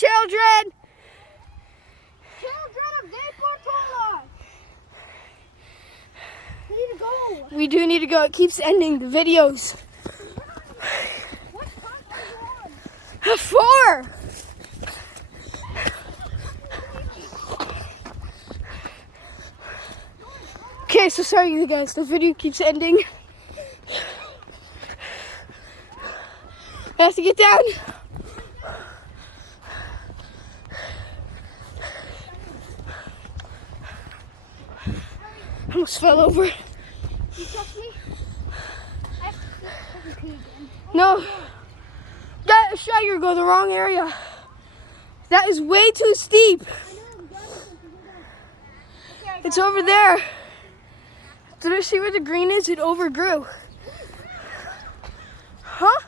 children! Children of Portola! We need to go. We do need to go. It keeps ending the videos. What time are you on? 4! Okay, so sorry you guys, the video keeps ending. I have to get down. I almost fell over. You trust me? I have to pee again. No. That Shiger, go the wrong area. That is way too steep. It's over there. Did I see where the green is? It overgrew. Huh?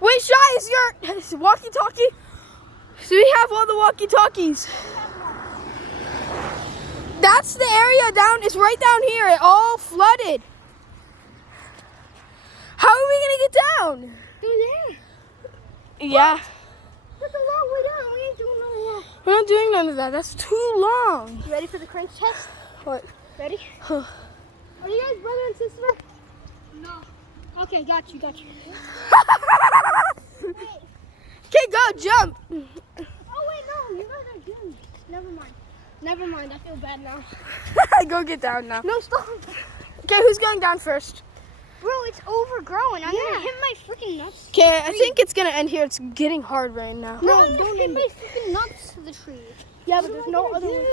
Wait, Shy, is your walkie-talkie? So we have all the walkie-talkies. That's the area down, it's right down here. It all flooded. How are we gonna get down? Through there. Yeah. That's a long way down. We ain't doing none of that. We're not doing none of that. That's too long. You ready for the crunch test? What? Ready? Huh. Are you guys brother and sister? No. Okay, got you. Okay, go, jump. Oh wait, no, you guys are doing this. Never mind, I feel bad now. Go get down now. No, stop. Okay, who's going down first? Bro, it's overgrown. I'm gonna hit my freaking nuts. Okay, I think it's gonna end here. It's getting hard right now. No, don't hit my freaking nuts to the tree. Yeah, but there's no other way.